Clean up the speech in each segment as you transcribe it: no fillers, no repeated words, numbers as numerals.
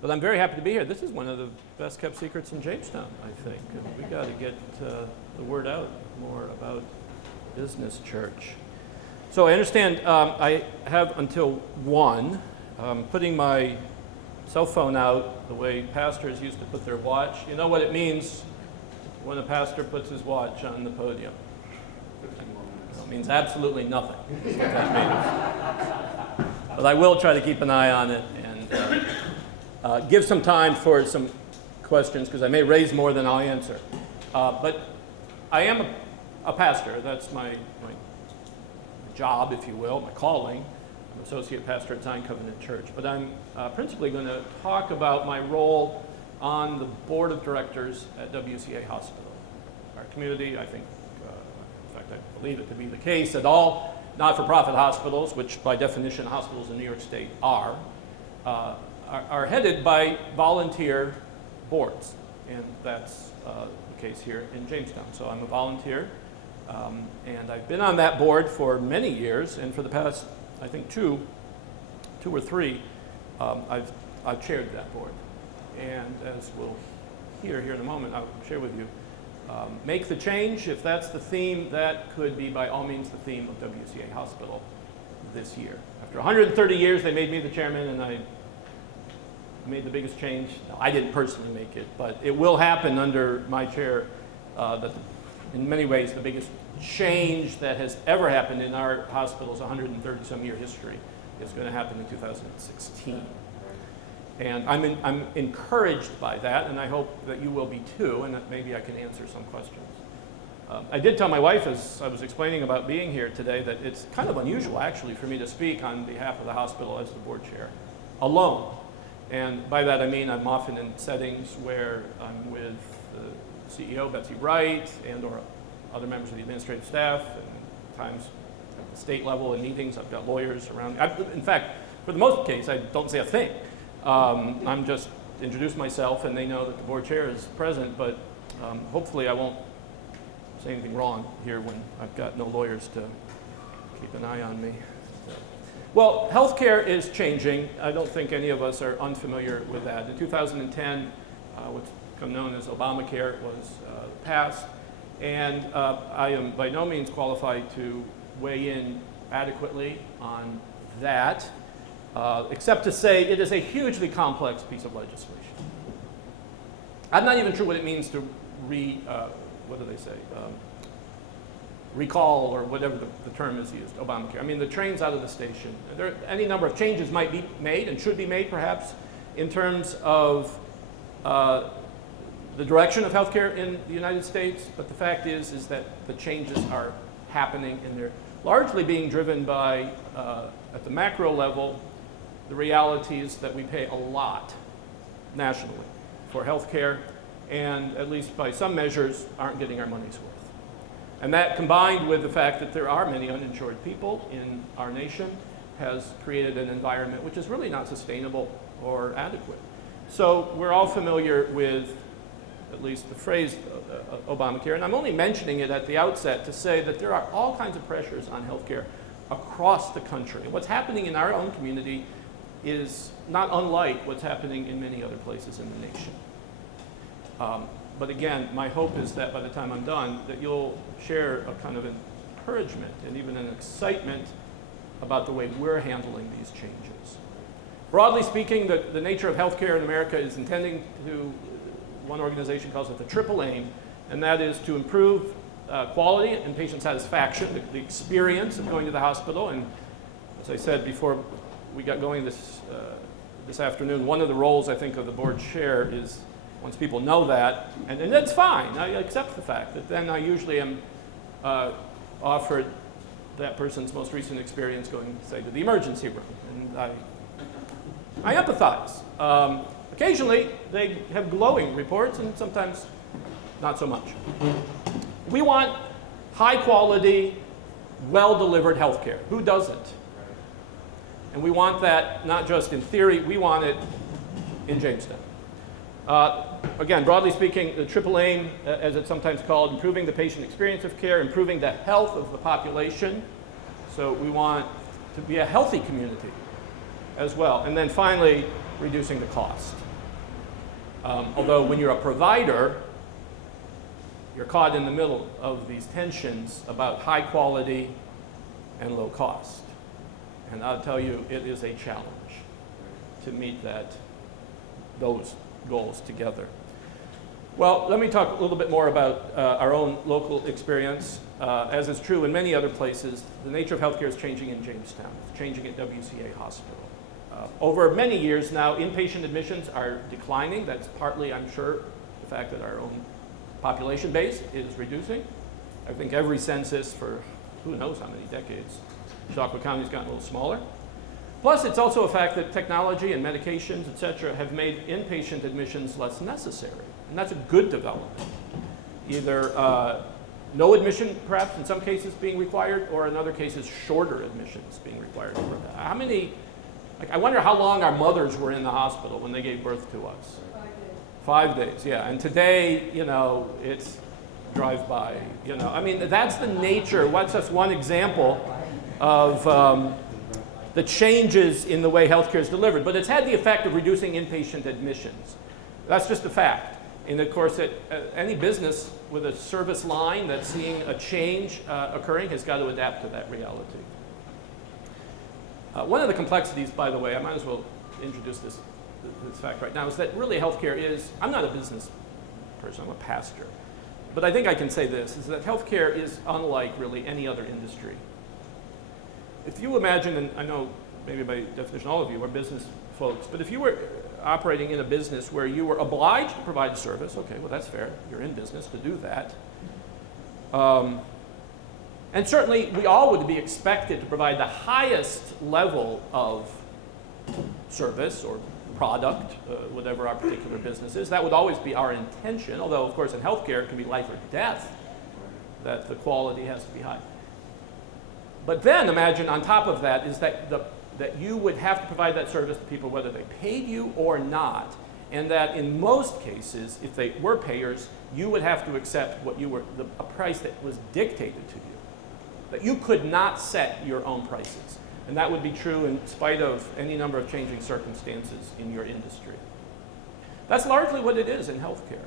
But I'm very happy to be here. This is one of the best kept secrets in Jamestown, I think. And we got to get the word out more about Business Church. So I understand I have until 1. Putting my cell phone out the way pastors used to put their watch. You know what it means when a pastor puts his watch on the podium? It means absolutely nothing. That's what that means. But I will try to keep an eye on it and give some time for some questions, because I may raise more than I'll answer. But I am a pastor. That's my job, if you will, my calling. I'm associate pastor at Zion Covenant Church. But I'm principally going to talk about my role on the board of directors at WCA Hospital. Our community, I think, in fact, I believe it to be the case that all not-for-profit hospitals, which by definition hospitals in New York State are headed by volunteer boards. And that's the case here in Jamestown. So I'm a volunteer, and I've been on that board for many years, and for the past, I think, two or three, I've chaired that board. And as we'll hear here in a moment, I'll share with you, make the change. If that's the theme, that could be by all means the theme of WCA Hospital this year. After 130 years, they made me the chairman, and I made the biggest change. No, I didn't personally make it, but it will happen under my chair. In many ways, the biggest change that has ever happened in our hospital's 130-some year history is going to happen in 2016. And I'm encouraged by that, and I hope that you will be too, and that maybe I can answer some questions. I did tell my wife, as I was explaining about being here today, that it's kind of unusual, actually, for me to speak on behalf of the hospital as the board chair, alone. And by that I mean I'm often in settings where I'm with the CEO, Betsy Wright, and or other members of the administrative staff, and times at the state level in meetings, I've got lawyers around. In fact, for the most case, I don't say a thing. I'm just introduce myself, and they know that the board chair is present, but hopefully I won't say anything wrong here when I've got no lawyers to keep an eye on me. Well, healthcare is changing. I don't think any of us are unfamiliar with that. In 2010, what's become known as Obamacare was passed, and I am by no means qualified to weigh in adequately on that. Except to say it is a hugely complex piece of legislation. I'm not even sure what it means to recall, or whatever the term is used, Obamacare. I mean, the train's out of the station. Any number of changes might be made and should be made, perhaps, in terms of the direction of healthcare in the United States, but the fact is that the changes are happening, and they're largely being driven by, at the macro level, the reality is that we pay a lot nationally for health care, and at least by some measures aren't getting our money's worth. And that, combined with the fact that there are many uninsured people in our nation, has created an environment which is really not sustainable or adequate. So we're all familiar with at least the phrase Obamacare, and I'm only mentioning it at the outset to say that there are all kinds of pressures on healthcare across the country. And what's happening in our own community is not unlike what's happening in many other places in the nation. But again, my hope is that by the time I'm done, that you'll share a kind of encouragement and even an excitement about the way we're handling these changes. Broadly speaking, the nature of healthcare in America is intending to, one organization calls it the triple aim, and that is to improve quality and patient satisfaction, the experience of going to the hospital. And as I said before we got going this afternoon, one of the roles, I think, of the board chair is, once people know that, and that's fine, I accept the fact that then I usually am offered that person's most recent experience going, say, to the emergency room, and I empathize. Occasionally, they have glowing reports, and sometimes not so much. We want high-quality, well-delivered health care. Who doesn't? And we want that not just in theory, we want it in Jamestown. Again, broadly speaking, the triple aim, as it's sometimes called, improving the patient experience of care, improving the health of the population. So we want to be a healthy community as well. And then finally, reducing the cost. Although when you're a provider, you're caught in the middle of these tensions about high quality and low cost. And I'll tell you, it is a challenge to meet those goals together. Well, let me talk a little bit more about our own local experience. As is true in many other places, the nature of healthcare is changing in Jamestown. It's changing at WCA Hospital. Over many years now, inpatient admissions are declining. That's partly, I'm sure, the fact that our own population base is reducing. I think every census for who knows how many decades, Chautauqua County's gotten a little smaller. Plus, it's also a fact that technology and medications, et cetera, have made inpatient admissions less necessary. And that's a good development. Either no admission, perhaps, in some cases being required, or in other cases, shorter admissions being required. How many, like, I wonder how long our mothers were in the hospital when they gave birth to us. 5 days. 5 days, yeah. And today, you know, it's drive-by, you know. I mean, that's the nature. What's just one example of the changes in the way healthcare is delivered. But it's had the effect of reducing inpatient admissions. That's just a fact. And of course, any business with a service line that's seeing a change occurring has got to adapt to that reality. One of the complexities, by the way, I might as well introduce this fact right now, is that really healthcare is, I'm not a business person, I'm a pastor. But I think I can say this, is that healthcare is unlike really any other industry. If you imagine, and I know maybe by definition all of you are business folks, but if you were operating in a business where you were obliged to provide a service, okay, well that's fair, you're in business to do that. And certainly we all would be expected to provide the highest level of service or product, whatever our particular business is. That would always be our intention, although of course in healthcare it can be life or death, that the quality has to be high. But then imagine on top of that is that you would have to provide that service to people whether they paid you or not, and that in most cases, if they were payers, you would have to accept what you were, a price that was dictated to you. That you could not set your own prices. And that would be true in spite of any number of changing circumstances in your industry. That's largely what it is in healthcare.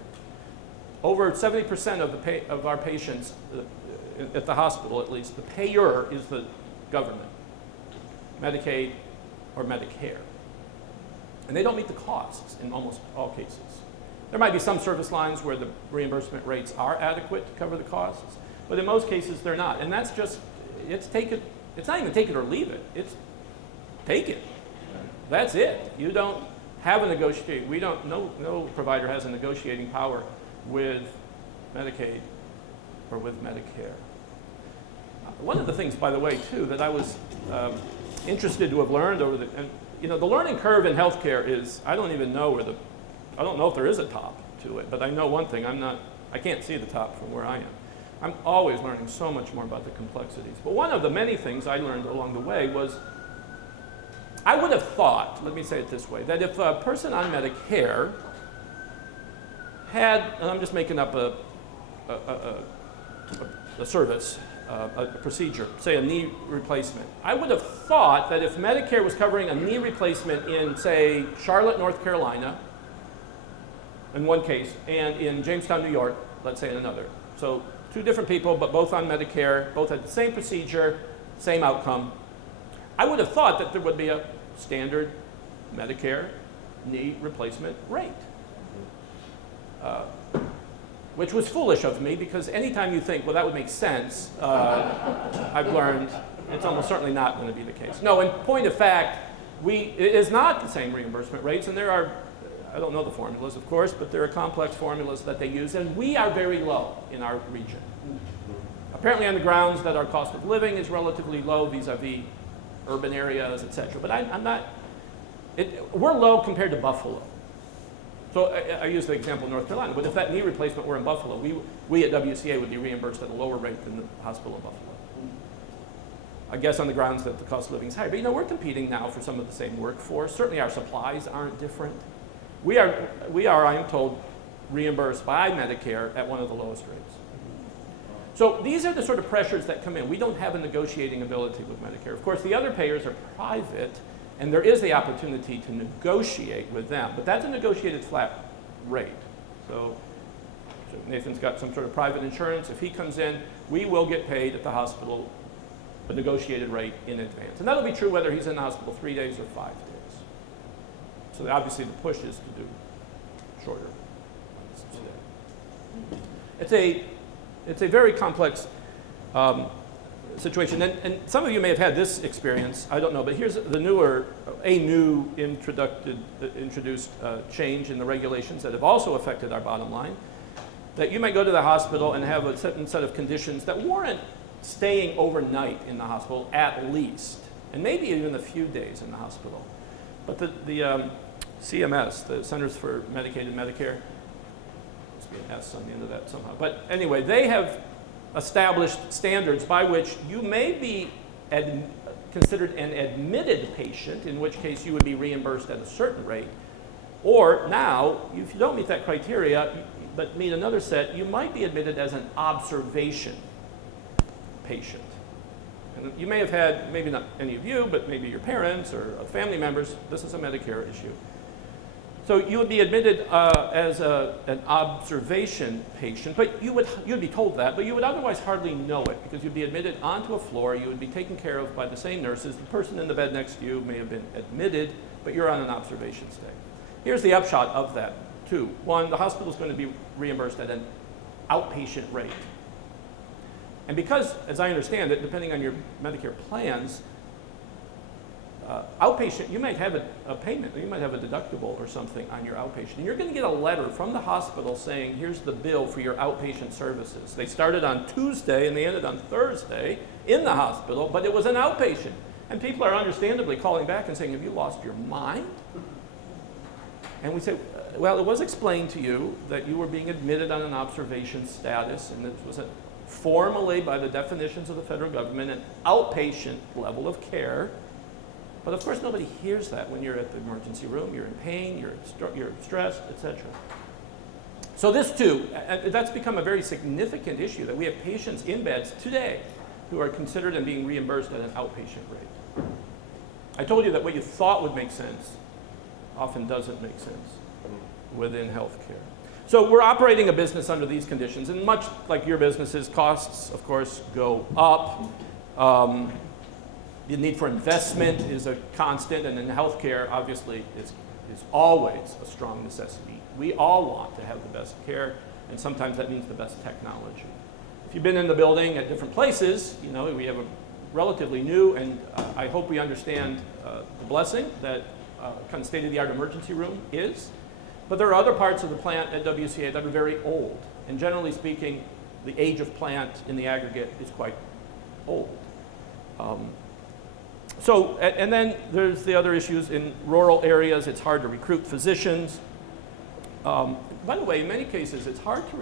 Over 70% of our patients, at the hospital at least, the payer is the government, Medicaid or Medicare. And they don't meet the costs in almost all cases. There might be some service lines where the reimbursement rates are adequate to cover the costs, but in most cases they're not. And that's just, it's not even take it or leave it, it's take it. That's it. You don't have a negotiate. No provider has a negotiating power with Medicaid or with Medicare. One of the things, by the way, too, that I was interested to have learned over the learning curve in healthcare is, I don't know if there is a top to it, but I know one thing, I can't see the top from where I am. I'm always learning so much more about the complexities. But one of the many things I learned along the way was, I would have thought, let me say it this way, that if a person on Medicare had, and I'm just making up a service, a procedure, say a knee replacement. I would have thought that if Medicare was covering a knee replacement in, say, Charlotte, North Carolina, in one case, and in Jamestown, New York, let's say in another. So 2 different people, but both on Medicare, both had the same procedure, same outcome. I would have thought that there would be a standard Medicare knee replacement rate. Which was foolish of me, because anytime you think, well, that would make sense, I've learned it's almost certainly not going to be the case. No, in point of fact, it is not the same reimbursement rates, and there are, I don't know the formulas, of course, but there are complex formulas that they use, and we are very low in our region. Apparently on the grounds that our cost of living is relatively low vis-a-vis urban areas, et cetera, but we're low compared to Buffalo. So I use the example of North Carolina, but if that knee replacement were in Buffalo, we at WCA would be reimbursed at a lower rate than the hospital in Buffalo. I guess on the grounds that the cost of living is higher. But we're competing now for some of the same workforce. Certainly our supplies aren't different. We are, I am told, reimbursed by Medicare at one of the lowest rates. So these are the sort of pressures that come in. We don't have a negotiating ability with Medicare. Of course, the other payers are private, And there is the opportunity to negotiate with them, but that's a negotiated flat rate. So Nathan's got some sort of private insurance. If he comes in, we will get paid at the hospital a negotiated rate in advance. And that'll be true whether he's in the hospital 3 days or 5 days. So obviously the push is to do shorter. It's a very complex situation. And some of you may have had this experience, I don't know, but here's a new introduced change in the regulations that have also affected our bottom line. That you might go to the hospital and have a certain set of conditions that warrant staying overnight in the hospital at least, and maybe even a few days in the hospital. But the CMS, the Centers for Medicaid and Medicare, must be an S on the end of that somehow. But anyway, they have established standards by which you may be considered an admitted patient, in which case you would be reimbursed at a certain rate. Or now, if you don't meet that criteria, but meet another set, you might be admitted as an observation patient. And you may have had, maybe not any of you, but maybe your parents or family members, this is a Medicare issue. So you would be admitted as an observation patient, but you'd be told that, but you would otherwise hardly know it because you'd be admitted onto a floor, you would be taken care of by the same nurses. The person in the bed next to you may have been admitted, but you're on an observation stay. Here's the upshot of that, too. One, the hospital is going to be reimbursed at an outpatient rate. And because, as I understand it, depending on your Medicare plans, outpatient, you might have a payment, you might have a deductible or something on your outpatient. And you're going to get a letter from the hospital saying, here's the bill for your outpatient services. They started on Tuesday and they ended on Thursday in the hospital, but it was an outpatient. And people are understandably calling back and saying, have you lost your mind? And we say, well, it was explained to you that you were being admitted on an observation status, and it was formally, by the definitions of the federal government, an outpatient level of care. But of course, nobody hears that when you're at the emergency room. You're in pain, you're stressed, etc. So this too, that's become a very significant issue, that we have patients in beds today who are considered and being reimbursed at an outpatient rate. I told you that what you thought would make sense often doesn't make sense within healthcare. So we're operating a business under these conditions, and much like your businesses, costs, of course, go up. The need for investment is a constant, and in healthcare, obviously, is always a strong necessity. We all want to have the best care, and sometimes that means the best technology. If you've been in the building at different places, you know, we have a relatively new, and I hope we understand the blessing that kind of state-of-the-art emergency room is. But there are other parts of the plant at WCA that are very old. And generally speaking, the age of plant in the aggregate is quite old. And then there's the other issues in rural areas. It's hard to recruit physicians. By the way, in many cases,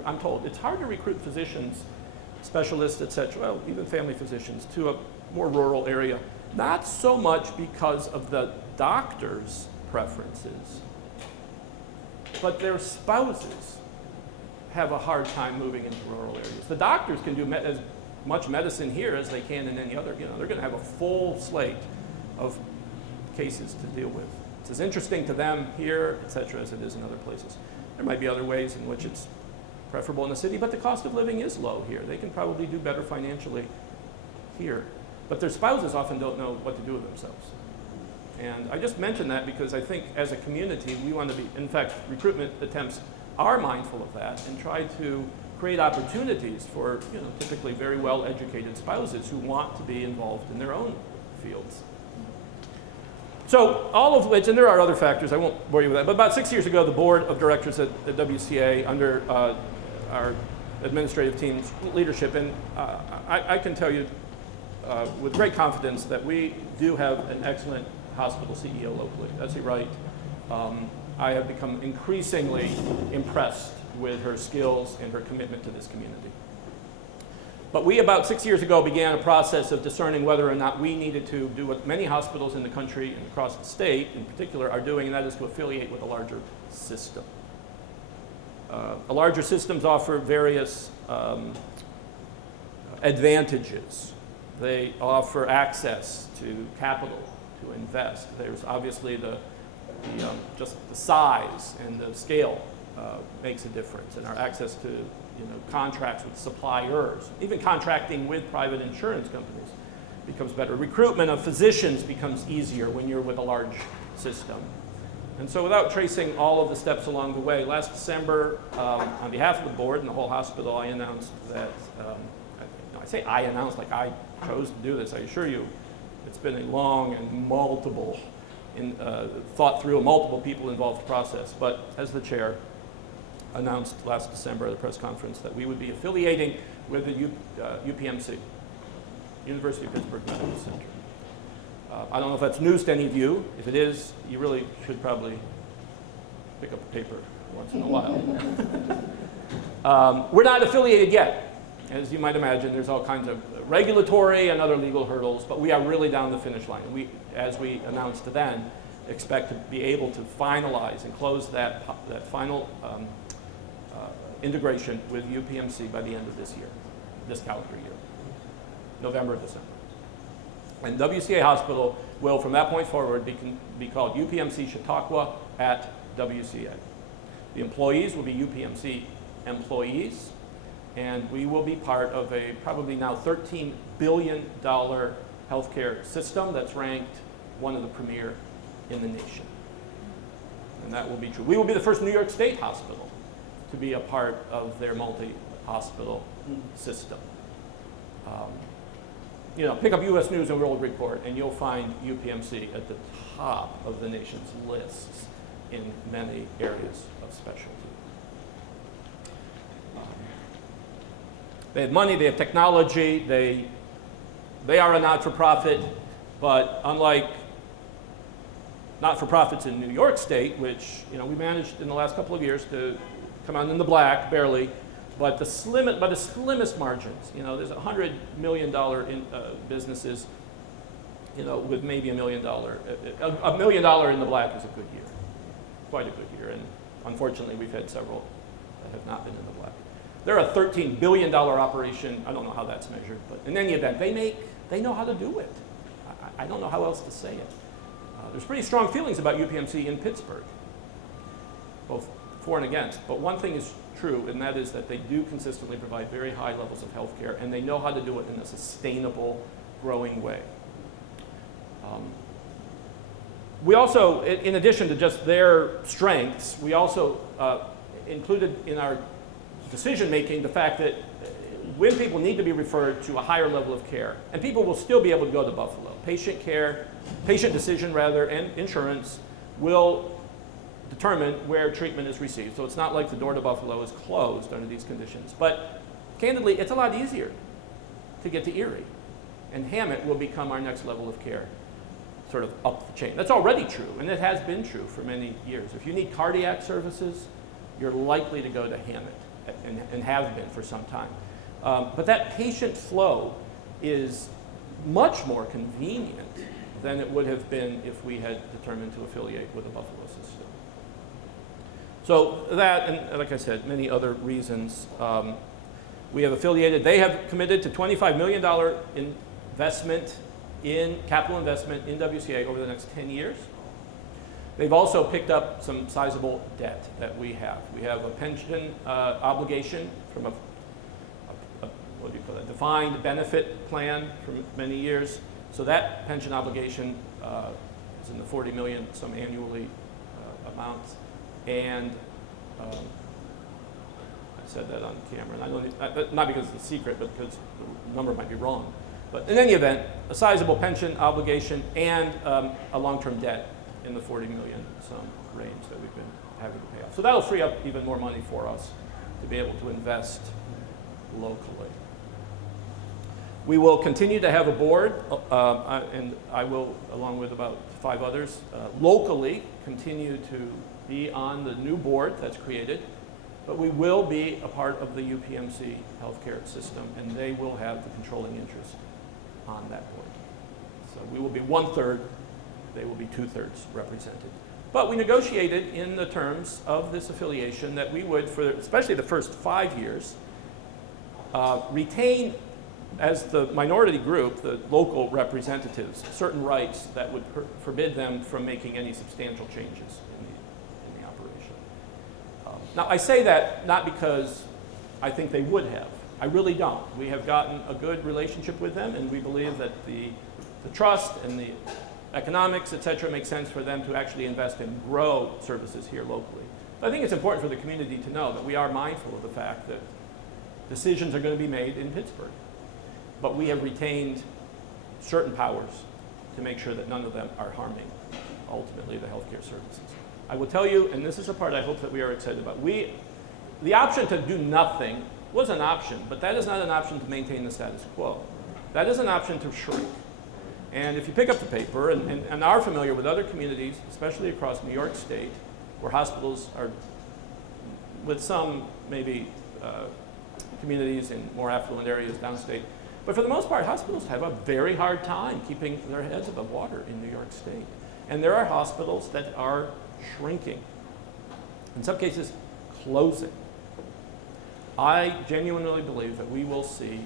I'm told, it's hard to recruit physicians, specialists, et cetera, well, even family physicians, to a more rural area. Not so much because of the doctor's preferences, but their spouses have a hard time moving into rural areas. The doctors can do as much medicine here as they can in any other, they're going to have a full slate of cases to deal with. It's as interesting to them here, et cetera, as it is in other places. There might be other ways in which it's preferable in the city, but the cost of living is low here. They can probably do better financially here. But their spouses often don't know what to do with themselves. And I just mention that because I think as a community, we want to be, in fact, recruitment attempts are mindful of that and try to create opportunities for, typically very well-educated spouses who want to be involved in their own fields. So all of which, and there are other factors, I won't bore you with that, but about 6 years ago, the board of directors at WCA, under our administrative team's leadership, and I can tell you with great confidence that we do have an excellent hospital CEO locally. That's right. I have become increasingly impressed with her skills and her commitment to this community. But we, about 6 years ago, began a process of discerning whether or not we needed to do what many hospitals in the country and across the state in particular are doing, and that is to affiliate with a larger system. Larger systems offer various advantages. They offer access to capital, to invest. There's obviously just the size and the scale makes a difference, and our access to contracts with suppliers, even contracting with private insurance companies becomes better. Recruitment of physicians becomes easier when you're with a large system. And so without tracing all of the steps along the way, last December, on behalf of the board and the whole hospital, I announced that, I say I announced like I chose to do this. I assure you, it's been a long and multiple, thought through, multiple people involved process. But as the chair announced last December at the press conference that we would be affiliating with the UPMC, University of Pittsburgh Medical Center. I don't know if that's news to any of you. If it is, you really should probably pick up a paper once in a while. We're not affiliated yet. As you might imagine, there's all kinds of regulatory and other legal hurdles, but we are really down the finish line. We, as we announced then, expect to be able to finalize and close that final integration with UPMC by the end of this year, this calendar year, November, December. And WCA Hospital will, from that point forward, be called UPMC Chautauqua at WCA. The employees will be UPMC employees, and we will be part of a probably now $13 billion healthcare system that's ranked one of the premier in the nation. And that will be true. We will be the first New York State hospital to be a part of their multi-hospital system. Pick up U.S. News and World Report, and you'll find UPMC at the top of the nation's lists in many areas of specialty. They have money, they have technology, they are a not-for-profit, but unlike not-for-profits in New York State, which we managed in the last couple of years to come out in the black, barely, but the slimmest margins. There's $100 million in businesses, with maybe $1 million. $1 million in the black is a good year, quite a good year. And unfortunately, we've had several that have not been in the black. They're a $13 billion operation. I don't know how that's measured, but in any event, they know how to do it. I don't know how else to say it. There's pretty strong feelings about UPMC in Pittsburgh, both for and against. But one thing is true, and that is that they do consistently provide very high levels of health care, and they know how to do it in a sustainable, growing way. We also, in addition to just their strengths, we also included in our decision-making the fact that when people need to be referred to a higher level of care, and people will still be able to go to Buffalo, patient decision rather, and insurance will determine where treatment is received. So it's not like the door to Buffalo is closed under these conditions. But candidly, it's a lot easier to get to Erie. And Hammett will become our next level of care, sort of up the chain. That's already true, and it has been true for many years. If you need cardiac services, you're likely to go to Hammett, and have been for some time. But that patient flow is much more convenient than it would have been if we had determined to affiliate with a Buffalo system. So that, and like I said, many other reasons, we have affiliated. They have committed to $25 million capital investment in WCA over the next 10 years. They've also picked up some sizable debt that we have. We have a pension obligation from a defined benefit plan for many years. So that pension obligation is in the 40 million, some annually amounts. And I said that on camera, and I don't, not because it's a secret, but because the number might be wrong. But in any event, a sizable pension obligation and a long-term debt in the 40 million some range that we've been having to pay off. So that'll free up even more money for us to be able to invest locally. We will continue to have a board, and I will, along with about 5 others, locally continue to be on the new board that's created, but we will be a part of the UPMC healthcare system, and they will have the controlling interest on that board. So we will be 1/3, they will be 2/3 represented. But we negotiated in the terms of this affiliation that we would, for especially the first 5 years, retain as the minority group, the local representatives, certain rights that would forbid them from making any substantial changes in the operation. Now, I say that not because I think they would have. I really don't. We have gotten a good relationship with them, and we believe that the trust and the economics, et cetera, make sense for them to actually invest and grow services here locally. But I think it's important for the community to know that we are mindful of the fact that decisions are going to be made in Pittsburgh. But we have retained certain powers to make sure that none of them are harming, ultimately, the healthcare services. I will tell you, and this is a part I hope that we are excited about, the option to do nothing was an option, but that is not an option to maintain the status quo. That is an option to shrink. And if you pick up the paper and are familiar with other communities, especially across New York State, where hospitals are, with some maybe communities in more affluent areas downstate, but for the most part, hospitals have a very hard time keeping their heads above water in New York State. And there are hospitals that are shrinking, in some cases closing. I genuinely believe that we will see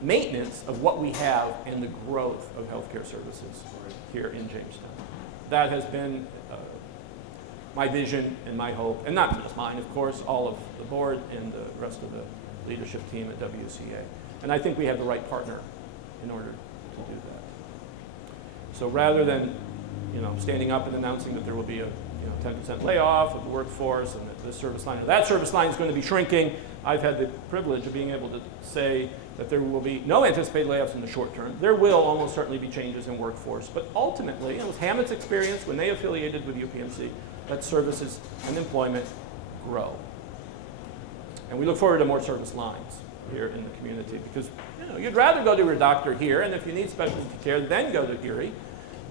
maintenance of what we have and the growth of healthcare services here in Jamestown. That has been my vision and my hope, and not just mine, of course, all of the board and the rest of the leadership team at WCA. And I think we have the right partner in order to do that. So rather than standing up and announcing that there will be a 10% layoff of the workforce and that this service line or that service line is going to be shrinking, I've had the privilege of being able to say that there will be no anticipated layoffs in the short term. There will almost certainly be changes in workforce, but ultimately, it was Hammond's experience when they affiliated with UPMC that services and employment grow. And we look forward to more service lines here in the community because you'd rather go to your doctor here, and if you need specialty care, then go to Erie.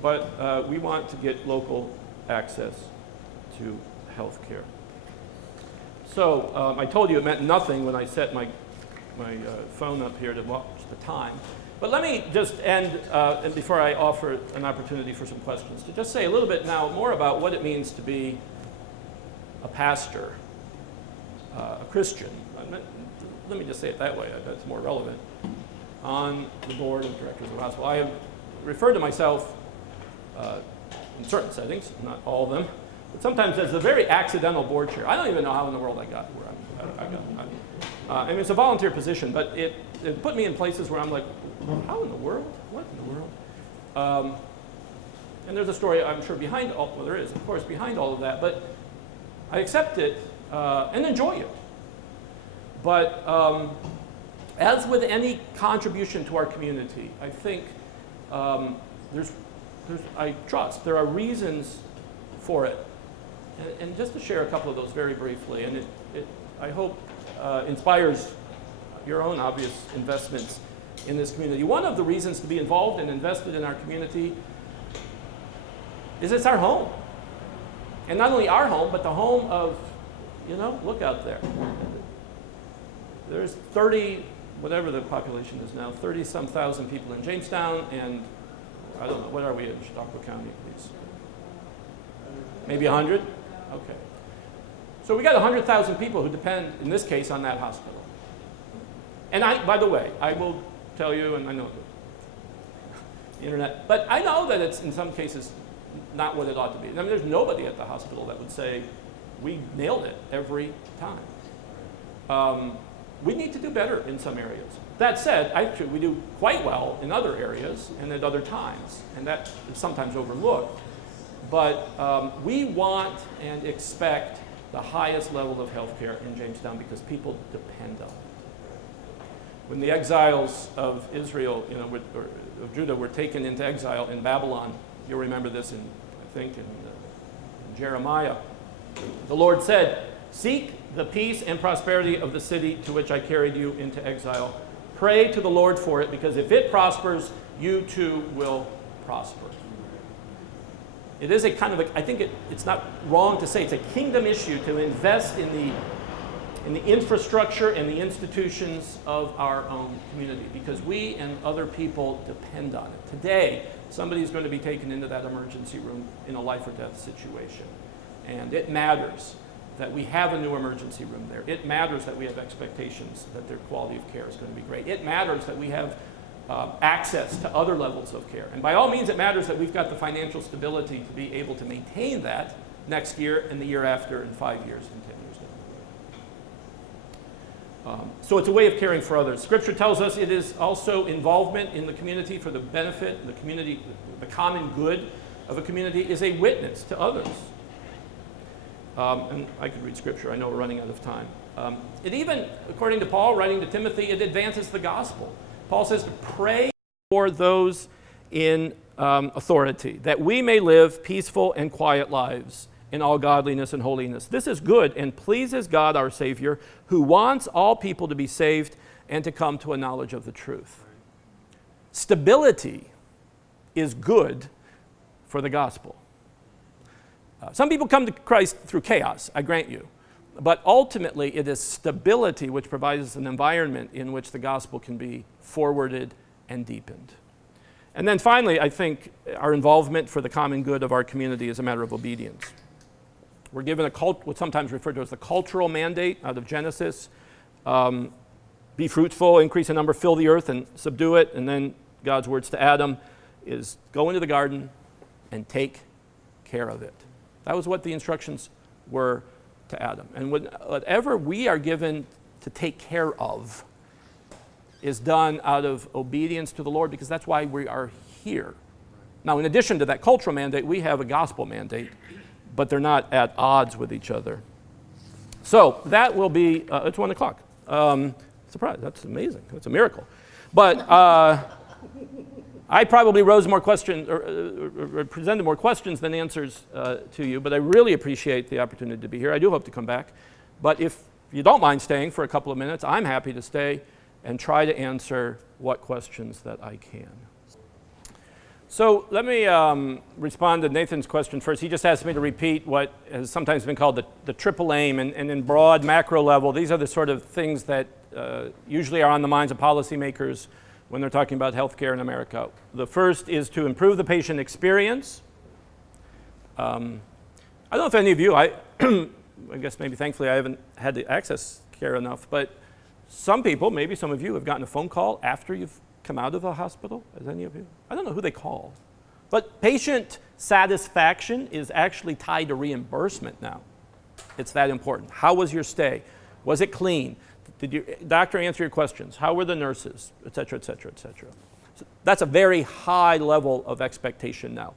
But we want to get local access to health care. So I told you it meant nothing when I set my phone up here to watch the time. But let me just end, and before I offer an opportunity for some questions, to just say a little bit now more about what it means to be a pastor, a Christian. Let me just say it that way, that's more relevant, on the board of directors of the hospital. I have referred to myself in certain settings, not all of them, but sometimes as a very accidental board chair. I don't even know how in the world I got where I got. I mean, it's a volunteer position, but it put me in places where I'm like, how in the world? What in the world? And there's a story, I'm sure, behind all, well, there is, of course, behind all of that, but I accept it and enjoy it. But as with any contribution to our community, I think I trust there are reasons for it. And just to share a couple of those very briefly, and it I hope inspires your own obvious investments in this community. One of the reasons to be involved and invested in our community is it's our home. And not only our home, but the home of, look out there. There's 30, whatever the population is now, 30-some thousand people in Jamestown, and I don't know, what are we in Chautauqua County, please? Maybe 100? Okay. So we got 100,000 people who depend, in this case, on that hospital. And by the way, I will tell you, and I know the internet, but I know that it's in some cases not what it ought to be. I mean, there's nobody at the hospital that would say, we nailed it every time. We need to do better in some areas. That said, actually, we do quite well in other areas and at other times, and that is sometimes overlooked. But we want and expect the highest level of health care in Jamestown because people depend on it. When the exiles of Israel, or of Judah, were taken into exile in Babylon, you'll remember this in Jeremiah, the Lord said, "Seek the peace and prosperity of the city to which I carried you into exile. Pray to the Lord for it, because if it prospers, you too will prosper." It is a kind of I think it's not wrong to say it's a kingdom issue to invest in the infrastructure and the institutions of our own community, because we and other people depend on it. Today, somebody is going to be taken into that emergency room in a life or death situation, and it matters that we have a new emergency room there. It matters that we have expectations that their quality of care is going to be great. It matters that we have access to other levels of care. And by all means, it matters that we've got the financial stability to be able to maintain that next year and the year after and 5 years and 10 years down the road. So it's a way of caring for others. Scripture tells us it is also involvement in the community for the benefit, the community, the common good of a community is a witness to others. And I could read Scripture. I know we're running out of time. It even, according to Paul, writing to Timothy, it advances the gospel. Paul says to pray for those in authority, that we may live peaceful and quiet lives in all godliness and holiness. This is good and pleases God our Savior, who wants all people to be saved and to come to a knowledge of the truth. Stability is good for the gospel. Some people come to Christ through chaos, I grant you. But ultimately, it is stability which provides an environment in which the gospel can be forwarded and deepened. And then finally, I think our involvement for the common good of our community is a matter of obedience. We're given what's sometimes referred to as the cultural mandate out of Genesis. Be fruitful, increase in number, fill the earth, and subdue it. And then God's words to Adam is go into the garden and take care of it. That was what the instructions were to Adam. And whatever we are given to take care of is done out of obedience to the Lord, because that's why we are here. Now, in addition to that cultural mandate, we have a gospel mandate, but they're not at odds with each other. So that will be, it's 1 o'clock. Surprise, that's amazing. That's a miracle. But I probably rose more questions or presented more questions than answers to you, but I really appreciate the opportunity to be here. I do hope to come back. But if you don't mind staying for a couple of minutes, I'm happy to stay and try to answer what questions that I can. So let me respond to Nathan's question first. He just asked me to repeat what has sometimes been called the triple aim, and in broad macro level, these are the sort of things that usually are on the minds of policymakers when they're talking about healthcare in America. The first is to improve the patient experience. I don't know if any of you, I guess maybe thankfully I haven't had to access care enough, but some people, maybe some of you, have gotten a phone call after you've come out of the hospital. Has any of you? I don't know who they call. But patient satisfaction is actually tied to reimbursement now. It's that important. How was your stay? Was it clean? Did your doctor answer your questions? How were the nurses? Et cetera, et cetera, et cetera. So that's a very high level of expectation now.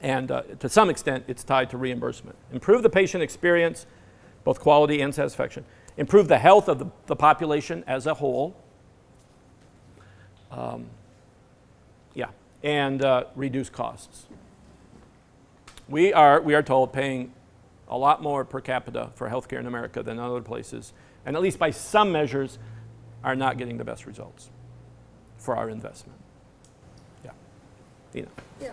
And to some extent, it's tied to reimbursement. Improve the patient experience, both quality and satisfaction. Improve the health of the population as a whole. And reduce costs. We are told paying a lot more per capita for healthcare in America than other places, and at least by some measures are not getting the best results for our investment. Yeah. Dina. Yeah.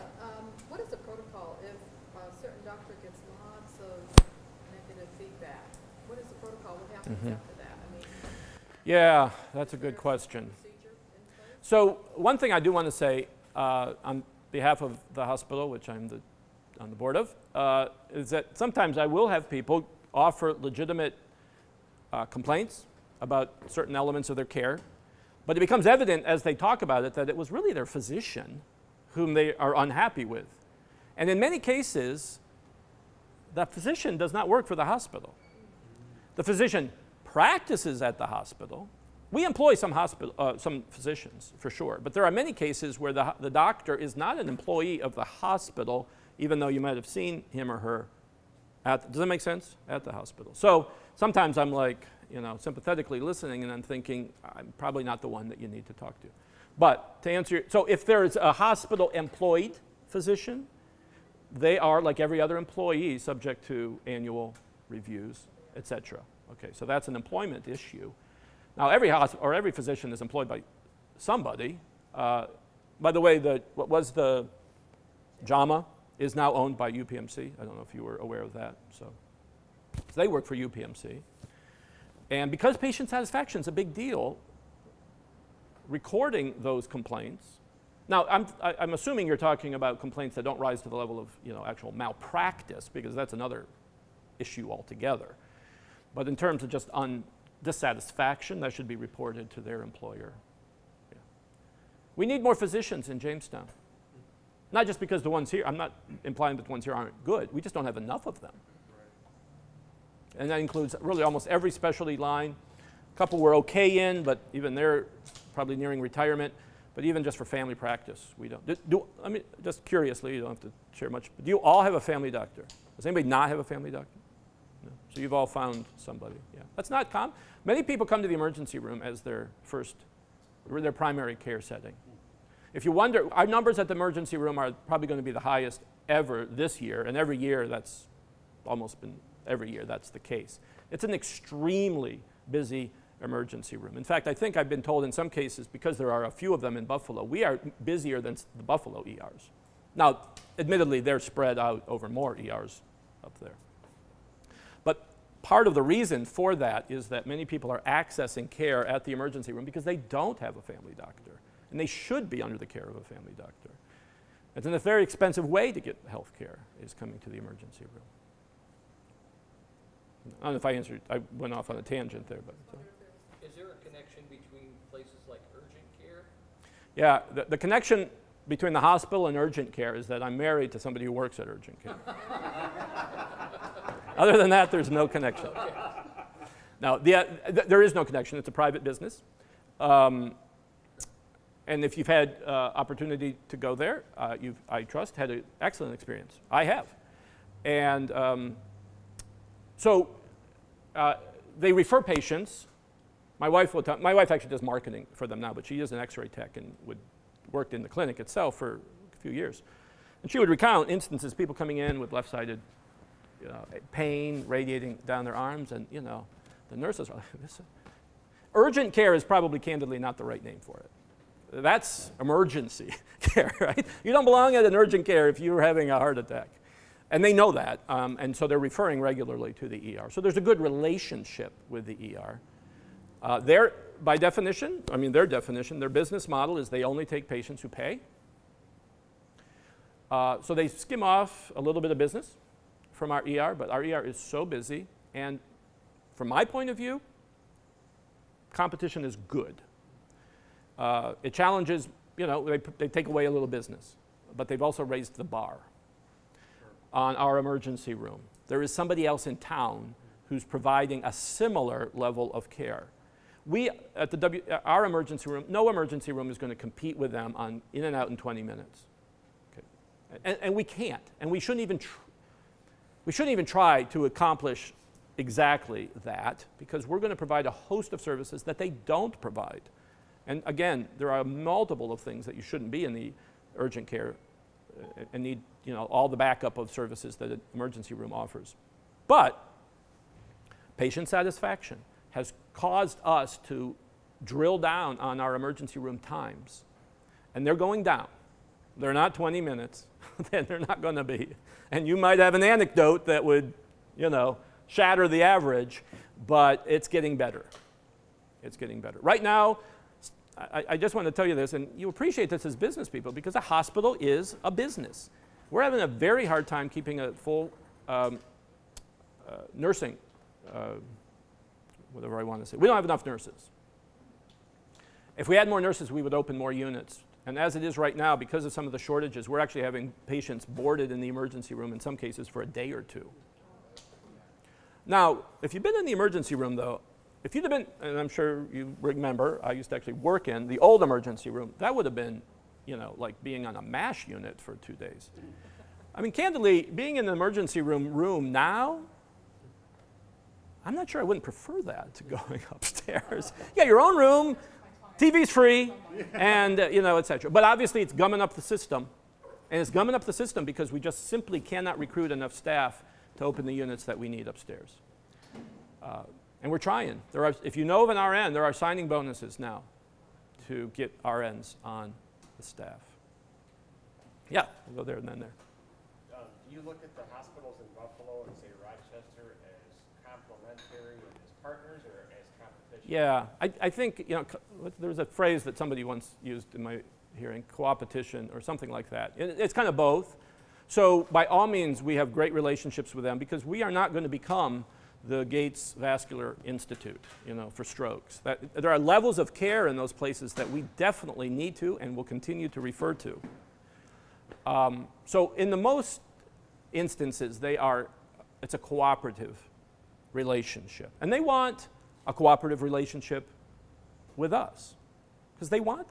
What is the protocol if a certain doctor gets lots of negative feedback? What is the protocol? What happens after that? I mean, yeah, that's a good question. So one thing I do want to say on behalf of the hospital, which I'm on the board of, is that sometimes I will have people offer legitimate complaints about certain elements of their care, but it becomes evident as they talk about it that it was really their physician whom they are unhappy with. And in many cases, the physician does not work for the hospital. The physician practices at the hospital. We employ some physicians, for sure, but there are many cases where the doctor is not an employee of the hospital, even though you might have seen him or her does that make sense? At the hospital. So sometimes I'm like, sympathetically listening, and I'm thinking, I'm probably not the one that you need to talk to. But to answer, so if there is a hospital-employed physician, they are, like every other employee, subject to annual reviews, et cetera. Okay, so that's an employment issue. Now, every physician is employed by somebody. By the way, what was the JAMA is now owned by UPMC. I don't know if you were aware of that. So they work for UPMC. And because patient satisfaction is a big deal, recording those complaints. Now, I'm assuming you're talking about complaints that don't rise to the level of actual malpractice, because that's another issue altogether. But in terms of just dissatisfaction, that should be reported to their employer. Yeah. We need more physicians in Jamestown. Not just because the ones here, I'm not implying that the ones here aren't good, we just don't have enough of them. Right. And that includes really almost every specialty line. A couple we're okay in, but even they're probably nearing retirement. But even just for family practice, we don't. I mean, just curiously, you don't have to share much, but do you all have a family doctor? Does anybody not have a family doctor? No. So you've all found somebody, yeah. That's not common. Many people come to the emergency room as their primary care setting. If you wonder, our numbers at the emergency room are probably going to be the highest ever this year, and every year that's almost been, every year that's the case. It's an extremely busy emergency room. In fact, I think I've been told in some cases, because there are a few of them in Buffalo, we are busier than the Buffalo ERs. Now, admittedly, they're spread out over more ERs up there. But part of the reason for that is that many people are accessing care at the emergency room because they don't have a family doctor, and they should be under the care of a family doctor. It's a very expensive way to get health care, is coming to the emergency room. I don't know if I answered, I went off on a tangent there, but. Is there a connection between places like urgent care? Yeah, the connection between the hospital and urgent care is that I'm married to somebody who works at urgent care. Other than that, there's no connection. Okay. Now, there is no connection. It's a private business. And if you've had opportunity to go there, you've, I trust, had an excellent experience. I have. And so they refer patients. My wife actually does marketing for them now, but she is an X-ray tech and worked in the clinic itself for a few years. And she would recount instances, people coming in with left-sided pain radiating down their arms, and the nurses are like, this. Urgent care is probably candidly not the right name for it. That's emergency care, right? You don't belong at an urgent care if you're having a heart attack. And they know that, and so they're referring regularly to the ER. So there's a good relationship with the ER. By definition, their definition, their business model is they only take patients who pay. So they skim off a little bit of business from our ER, but our ER is so busy, and from my point of view, competition is good. It challenges, they take away a little business, but they've also raised the bar on our emergency room. There is somebody else in town who's providing a similar level of care. We, at our emergency room, no emergency room is going to compete with them on in and out in 20 minutes. Okay. And we can't, and we shouldn't even try to accomplish exactly that, because we're going to provide a host of services that they don't provide. And again, there are multiple of things that you shouldn't be in the urgent care and need, all the backup of services that an emergency room offers. But patient satisfaction has caused us to drill down on our emergency room times. And they're going down. They're not 20 minutes. Then they're not going to be. And you might have an anecdote that would, shatter the average, but it's getting better. It's getting better. Right now, I just want to tell you this, and you appreciate this as business people, because a hospital is a business. We're having a very hard time keeping a full nursing, whatever I want to say. We don't have enough nurses. If we had more nurses, we would open more units. And as it is right now, because of some of the shortages, we're actually having patients boarded in the emergency room in some cases for a day or two. Now, if you've been in the emergency room, though, if you'd have been, and I'm sure you remember, I used to actually work in the old emergency room, that would have been, like being on a MASH unit for 2 days. Candidly, being in the emergency room now, I'm not sure I wouldn't prefer that to going upstairs. Yeah, your own room, TV's free, and, et cetera. But obviously, it's gumming up the system. And it's gumming up the system because we just simply cannot recruit enough staff to open the units that we need upstairs. And we're trying. If you know of an RN, there are signing bonuses now to get RNs on the staff. Yeah, we'll go there and then there. Do you look at the hospitals in Buffalo and say Rochester as complementary and as partners, or as competition? Yeah, I think, there was a phrase that somebody once used in my hearing, co-opetition or something like that. It's kind of both. So by all means, we have great relationships with them because we are not going to become the Gates Vascular Institute, for strokes. There are levels of care in those places that we definitely need to and will continue to refer to. So in the most instances, it's a cooperative relationship. And they want a cooperative relationship with us because they want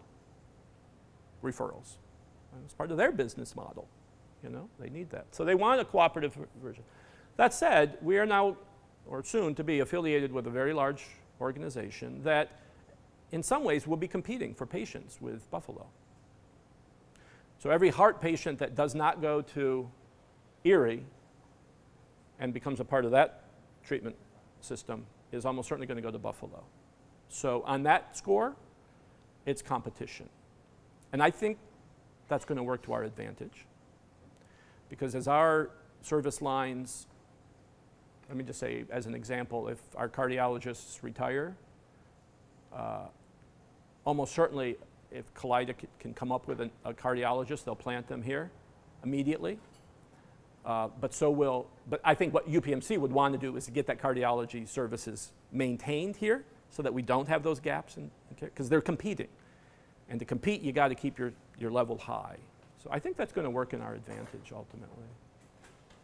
referrals. It's part of their business model. They need that. So they want a cooperative version. That said, we are now, or soon to be, affiliated with a very large organization that in some ways will be competing for patients with Buffalo. So every heart patient that does not go to Erie and becomes a part of that treatment system is almost certainly going to go to Buffalo. So on that score, it's competition. And I think that's going to work to our advantage. Because as our service lines, let me just say as an example, if our cardiologists retire, almost certainly if Kaleida can come up with a cardiologist, they'll plant them here immediately. But I think what UPMC would want to do is to get that cardiology services maintained here so that we don't have those gaps in care, because they're competing. And to compete, you got to keep your level high. So I think that's going to work in our advantage ultimately.